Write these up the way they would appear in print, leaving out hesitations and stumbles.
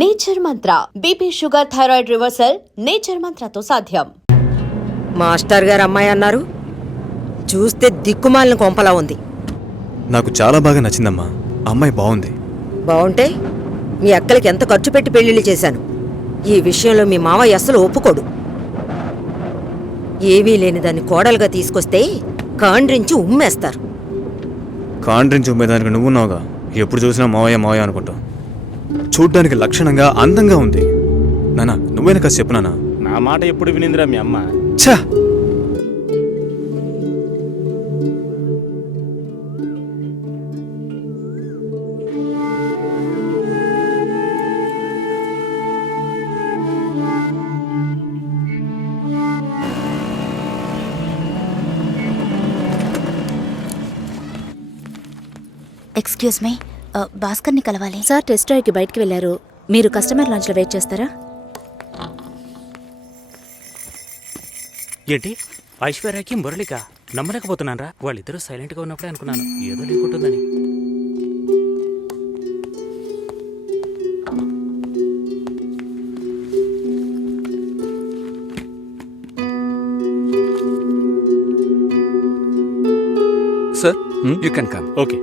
Nature Mantra BP sugar thyroid reversal nature మంత్రతో సాధ్యం. Master గారు అమ్మాయి అన్నారు, చూస్తే దిక్కుమాలిన కొంపలా ఉంది. నాకు చాలా బాగా నచ్చిందమ్మా. అమ్మాయి బాగుంది. బాగుంటే మీ అక్కలకి ఎంత ఖర్చు పెట్టి పెళ్లిళ్ళు చేశాను. ఈ విషయంలో మీ మావయ్య అస్సలు ఒప్పుకోడు. ఏవీ లేని దాన్ని కోడలుగా తీసుకొస్తే కాండ్రించి ఉమ్మేస్తారు. కాండ్రించి ఉమ్మేదానికి నువ్వున్నావుగా. ఎప్పుడు చూసినా మావయ్య మావయ్య అనుకుంటావు. చూడ్డానికి లక్షణంగా అందంగా ఉంది. నానా నువ్వైనా కాస్త చెప్పు నానా. నా మాట ఎప్పుడు వినిందిరా మీ అమ్మ? ఛా! ఎక్స్క్యూజ్ మీ, భాస్కర్ని కలవాలి. సార్ టెస్ట్ డ్రైవ్కి బయటికి వెళ్ళారు. మీరు కస్టమర్ లాంచ్లో వెయిట్ చేస్తారా? ఏంటి ఐశ్వర్యకి మురళిక? నమ్మలేకపోతున్నానరా. వాళ్ళిద్దరూ సైలెంట్గా ఉన్నప్పుడే అనుకున్నాను ఏదో లేకుంటుందని. Sir you can come. Okay.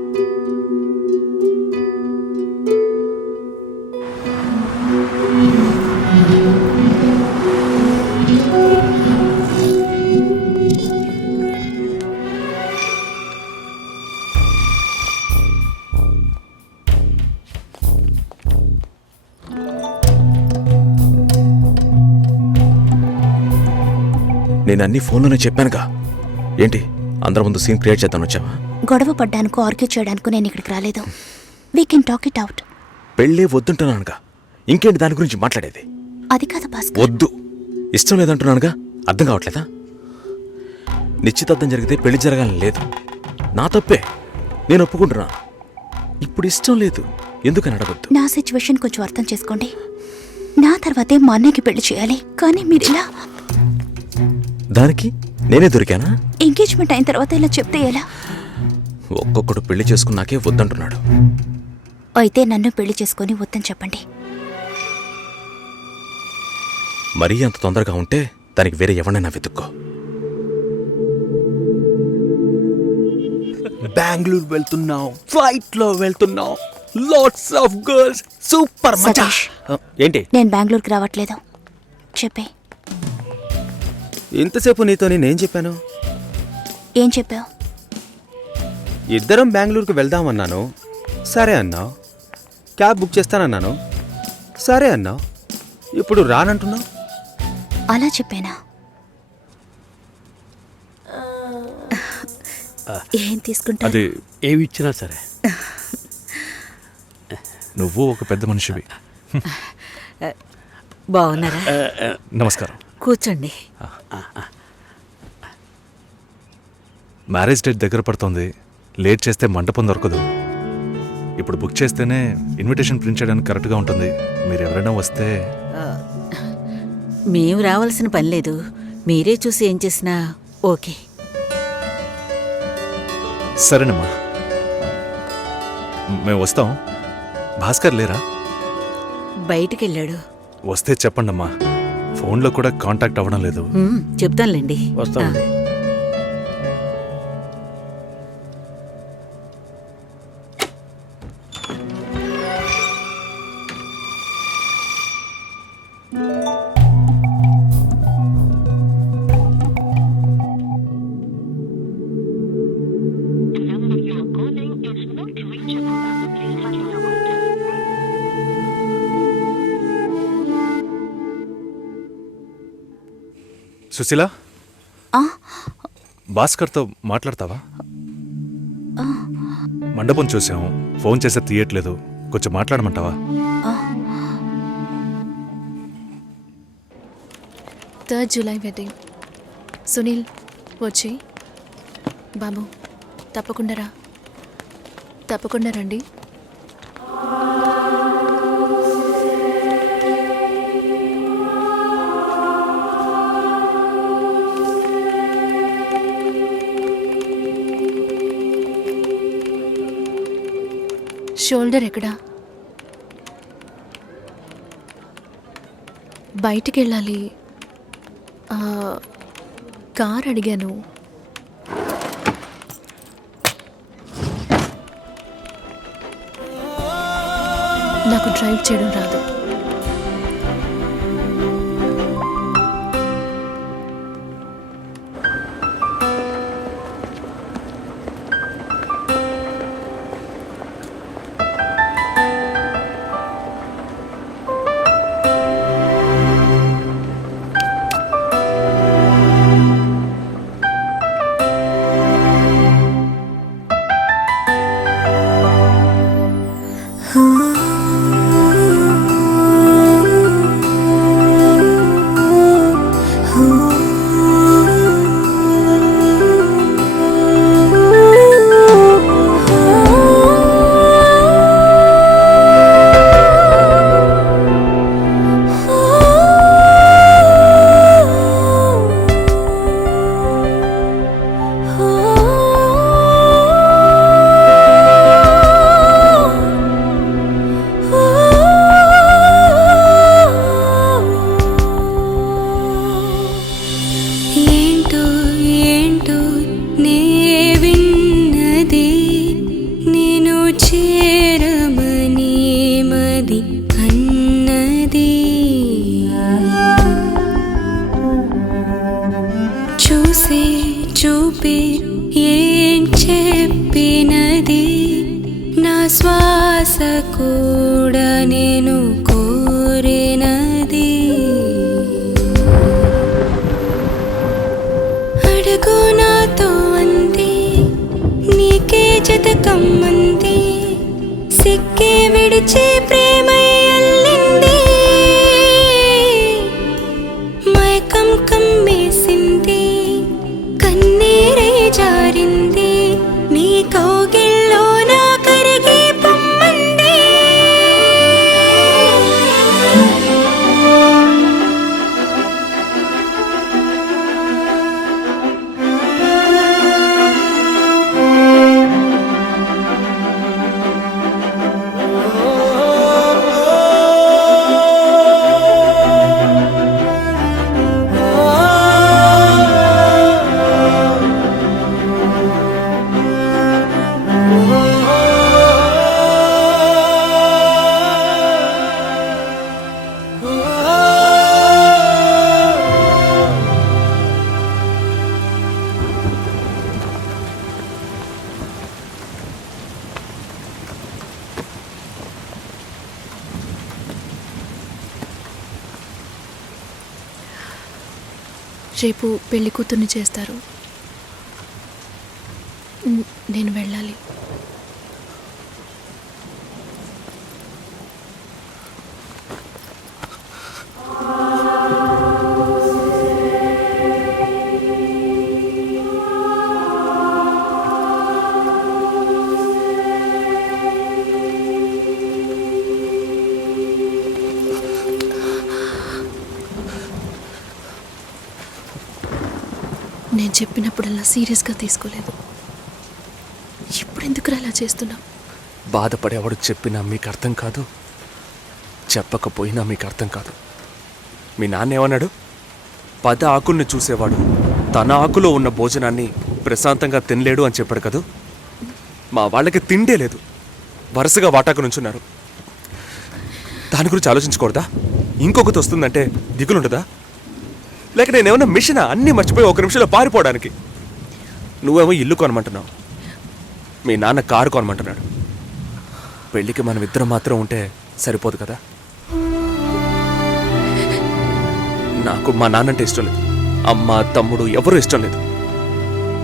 నేను అన్ని ఫోన్లోనే చెప్పానుగా. ఏంటి అందరి ముందు సీన్ క్రియేట్ చేద్దాం వచ్చావా? గొడవ పడ్డానుకో, ఆర్గ్యూ చేయడానికి నేను ఇక్కడికి రాలేదు. We can talk it out. పెళ్ళే వద్దుంటున్నానుగా, ఇంకేంటి దాని గురించి మాట్లాడేది? అది కాదు భాస్కర్. వద్దు, ఇష్టం లేదంటున్నానుగా. అర్థం కావట్లేదా? నిశ్చితార్థం జరిగితే పెళ్లి జరగాలని లేదు. నా తప్పే, నేను ఒప్పుకుంటున్నా. ఇప్పుడు ఇష్టం లేదు, ఎందుకని అడగొద్దు. నా సిచ్యువేషన్ కొంచెం అర్థం చేసుకోండి. నా తర్వాతే మా అన్నయ్యకి పెళ్లి చేయాలి, కానీ మీరు ఇలా. దానికి నేనే దొరికానా? ఎంగేజ్మెంట్ అయిన తర్వాత ఇలా చెప్తే ఎలా? ఒక్కొక్కడు పెళ్లి చేసుకున్నాకే వద్దంటున్నాడు. అయితే నన్ను పెళ్లి చేసుకొని వద్దని చెప్పండి. మరీ అంత తొందరగా ఉంటే దానికి వేరే ఎవరినైనా వెతుక్కో. బెంగళూరు వెళ్తున్నాం, ఫ్లైట్ లో వెళ్తున్నాం, లాట్స్ ఆఫ్ గర్ల్స్, సూపర్ మచా. సతీష్, ఏంటి నేను బెంగళూరుకి రావట్లేదు చెప్పే. ఇంతసేపు నీతో నేనేం చెప్పాను? ఏం చెప్పావు? ఇద్దరం బెంగళూరుకి వెళ్దామన్నాను, సరే అన్నావు. క్యాబ్ బుక్ చేస్తానన్నాను, సరే అన్నావు. ఇప్పుడు రానంటున్నావు. అలా చెప్పానా? ఏం తీసుకుంటా? అది ఏమి ఇచ్చినా సరే. నువ్వు ఒక పెద్ద మనిషివి. బాగున్నారా? నమస్కారం. కూర్చోండి. మ్యారేజ్ డేట్ దగ్గర పడుతోంది. లేట్ చేస్తే మంటపం దొరకదు. ఇప్పుడు బుక్ చేస్తేనే ఇన్విటేషన్ ప్రింట్ చేయడానికి కరెక్ట్గా ఉంటుంది. మీరు ఎవరైనా వస్తే. మేము రావాల్సిన పని లేదు, మీరే చూసి ఏం చేసినా ఓకే. సరేనమ్మా, మేము వస్తాం. భాస్కర్ లేరా? బయటికెళ్ళాడు. వస్తే చెప్పండమ్మా. ఫోన్లో కూడా కాంటాక్ట్ అవ్వడం లేదు. చెప్తానులేండి. వస్తామండి. సుశీల, భాస్కర్తో మాట్లాడతావా? మండపం చూసాం, ఫోన్ చేస్తే తీయట్లేదు. కొంచెం మాట్లాడమంటావా? 3rd July wedding. సునీల్ వచ్చి. బాబు తప్పకుండా రండి. షోల్డర్ ఎక్కడా? బయటికి వెళ్ళాలి. కార్ అడిగాను. నాకు డ్రైవ్ చేయడం రాదు. చూపి ఏం చెప్పినది నా శ్వాస కూడా నేను కోరినది. అడుగు నాతో అంది నీకే జతకమ్మంది సిక్కే విడిచి ప్రేమై అల్లింది మైకం కమ్మేసింది కన్నీరే జారింది నీ కౌగిల్లో నా కరిగి పొమ్మంది. రేపు పెళ్లి కూతుర్ని చేస్తారు. నేను వెళ్ళాలి. నేను చెప్పినప్పుడల్లా సీరియస్గా తీసుకోలేదు. ఇప్పుడు ఎందుకు అలా చేస్తున్నా? బాధపడేవాడు చెప్పినా మీకు అర్థం కాదు, చెప్పకపోయినా మీకు అర్థం కాదు. మీ నాన్న ఏమన్నాడు? 10 ఆకుల్ని చూసేవాడు తన ఆకులో ఉన్న భోజనాన్ని ప్రశాంతంగా తినలేడు అని చెప్పాడు కదా. మా వాళ్ళకి తిండే లేదు, వరుసగా వాటాకు నుంచున్నారు. దాని గురించి ఆలోచించకూడదా? ఇంకొకటి వస్తుందంటే దిగులుండదా? లేక నేనేమన్నా మిషనా అన్నీ మర్చిపోయి 1 నిమిషంలో పారిపోవడానికి? నువ్వేమో ఇల్లు కొనమంటున్నావు, మీ నాన్న కారు కొనమంటున్నాడు. పెళ్ళికి మనం ఇద్దరం మాత్రం ఉంటే సరిపోదు కదా. నాకు మా నాన్నంటే ఇష్టం లేదు, అమ్మ తమ్ముడు ఎవరూ ఇష్టం లేదు.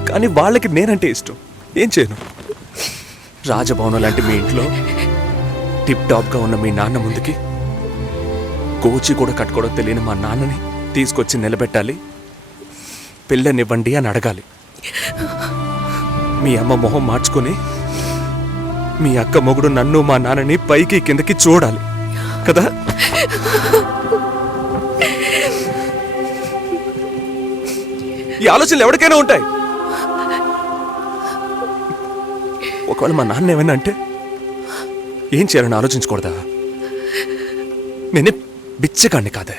కానీ వాళ్ళకి నేనంటే ఇష్టం. ఏం చేయను? రాజభవనం లాంటి మీ ఇంట్లో టిప్ టాప్గా ఉన్న మీ నాన్న ముందుకి కోచి కూడా కట్టుకోవడం తెలియని మా నాన్నని తీసుకొచ్చి నిలబెట్టాలి, పిల్లనివ్వండి అని అడగాలి. మీ అమ్మ మొహం మార్చుకొని మీ అక్క మొగుడు నన్ను మా నాన్నని పైకి కిందకి చూడాలి కదా. ఈ ఆలోచనలు ఎవరికైనా ఉంటాయి. ఒకవేళ మా నాన్న ఏమైనా అంటే ఏం చేయాలని ఆలోచించకూడదా? నేనే బిచ్చగాడిని కాదే,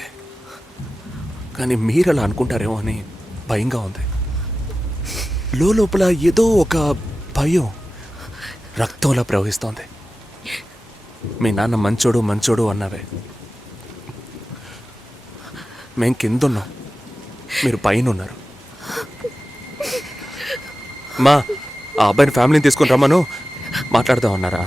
కానీ మీరు అలా అనుకుంటారేమో అని భయంగా ఉంది. లోపల ఏదో ఒక భయం రక్తంలా ప్రవహిస్తోంది. మీ నాన్న మంచోడు మంచోడు అన్నావే, మేం కిందున్నాం, మీరు పైన ఉన్నారు. మా ఆ అబ్బాయిని ఫ్యామిలీని తీసుకుని రమ్మను, మాట్లాడదాం అన్నారా?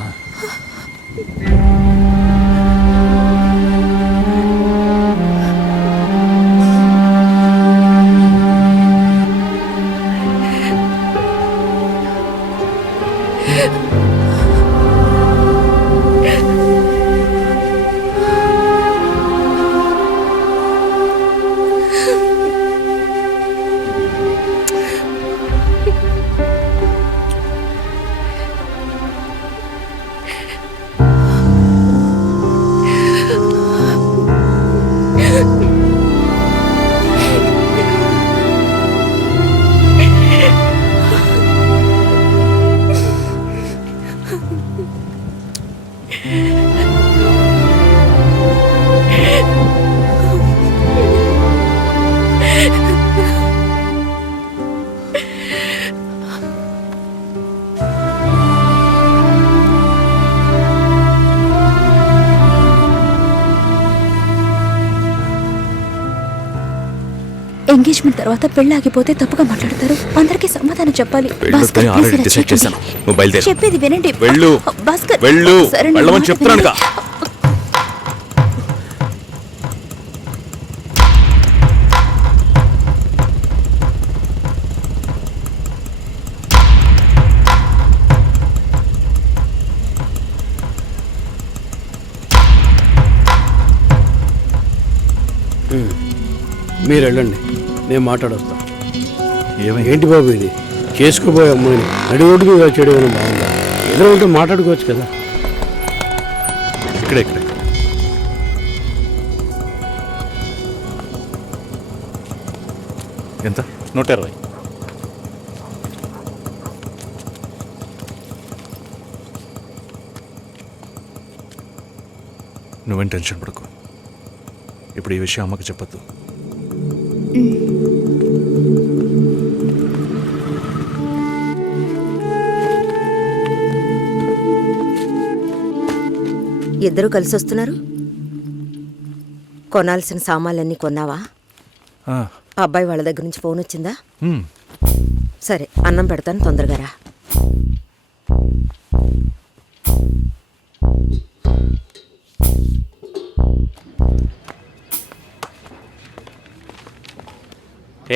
ఎంగేజ్మెంట్ తర్వాత పెళ్లి ఆగిపోతే తప్పుగా మాట్లాడతారు. అందరికీ సమాధానం చెప్పాలి. భాస్కర్, వెళ్ళొద్దని ఆల్రెడీ please ఇలా డిసైడ్ చేయకండి. చేశాను. నువ్వు బయలుదేరు. చెప్పేది వినండి. వెళ్ళు. భాస్కర్, వెళ్ళు. సరే, నా వెళ్ళమని మాట చెప్తున్నానుగా. వినండి. మీరు వెళ్ళండి, నేను మాట్లాడొస్తాను. ఏమైంది? ఏంటి బాబు ఇది? చేసుకోబోయే అమ్మాయిని నడి రోడ్డుకు ఇలా చేయడం ఏమైనా బాగుందా? ఎదురు ఉంటే మాట్లాడుకోవచ్చు కదా. ఇక్కడే ఎంత? 120. నువ్వేం టెన్షన్ పడకు. ఇప్పుడు ఈ విషయం అమ్మకి చెప్పొద్దు. ఇద్దరు కలిసి వస్తున్నారు. కొనాల్సిన సామాన్లన్నీ కొన్నావా? ఆ, అబ్బాయి వాళ్ళ దగ్గర నుంచి ఫోన్ వచ్చిందా? హ్మ్. సరే, అన్నం పెడతాను, తొందరగా రా.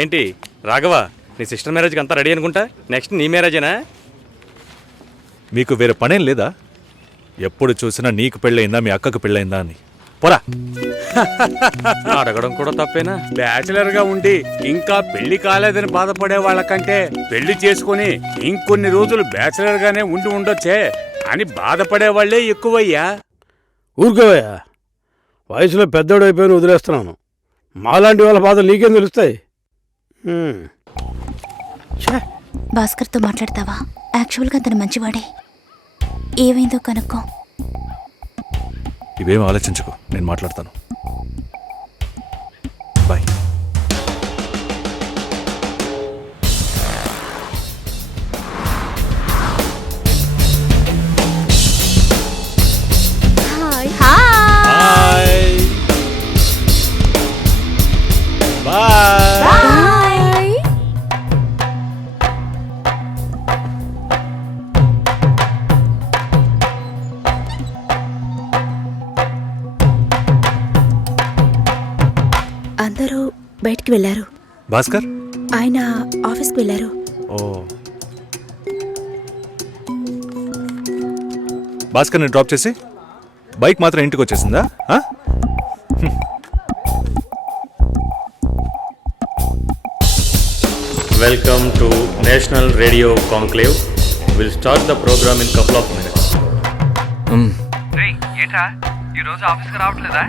ఏంటి రాఘవ, నీ సిస్టర్ మ్యారేజ్కి అంతా రెడీ అనుకుంటా? నెక్స్ట్ నీ మ్యారేజేనా? మీకు వేరే పనేం లేదా? ఎప్పుడు చూసినా నీకు పెళ్ళయిందా, మీ అక్కకు పెళ్ళయిందా అని. పోరా. అడగడం కూడా తప్పేనా? బ్యాచిలర్ గా ఉండి ఇంకా పెళ్లి కాలేదని బాధపడే వాళ్ళకంటే పెళ్లి చేసుకుని ఇంకొన్ని రోజులు బ్యాచిలర్ గానే ఉండి ఉండొచ్చే అని బాధపడే వాళ్లే ఎక్కువయ్యా. ఊరుకోవయ్యా, వయసులో పెద్దోడు అయిపోయిన వదిలేస్తున్నాను. మాలాంటి వాళ్ళ బాధలు నీకేం తెలుస్తాయి? భాస్కర్తో మాట్లాడతావా? యాక్చువల్గా అతను మంచివాడే. ఏమైందో కనుక్కో. ఇవేం ఆలోచించుకో, నేను మాట్లాడతాను. బాయ్. అందరూ బయటికి వెళ్ళారు. భాస్కర్? ఆయన ఆఫీస్కి వెళ్ళారు. ఓ, భాస్కర్ని డ్రాప్ చేసి బైక్ మాత్రం ఇంటికి వచ్చేసిందా? Welcome to National Radio Conclave. We'll start the program in couple of minutes. ఏంట్రా ఈరోజు ఆఫీస్కి రావట్లేదా?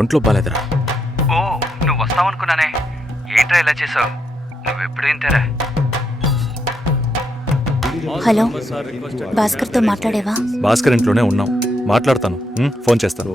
ఒంట్లో బాలేదురా. ఓ, నువ్వు వస్తావనుకున్నానే. ఏంట్రా ఇలా చేసావు? నువ్వు ఎప్పుడు ఇంతేరా? హలో, భాస్కర్తో మాట్లాడేవా? భాస్కర్ ఇంట్లోనే ఉన్నాం, మాట్లాడతాను. ఫోన్ చేస్తాను.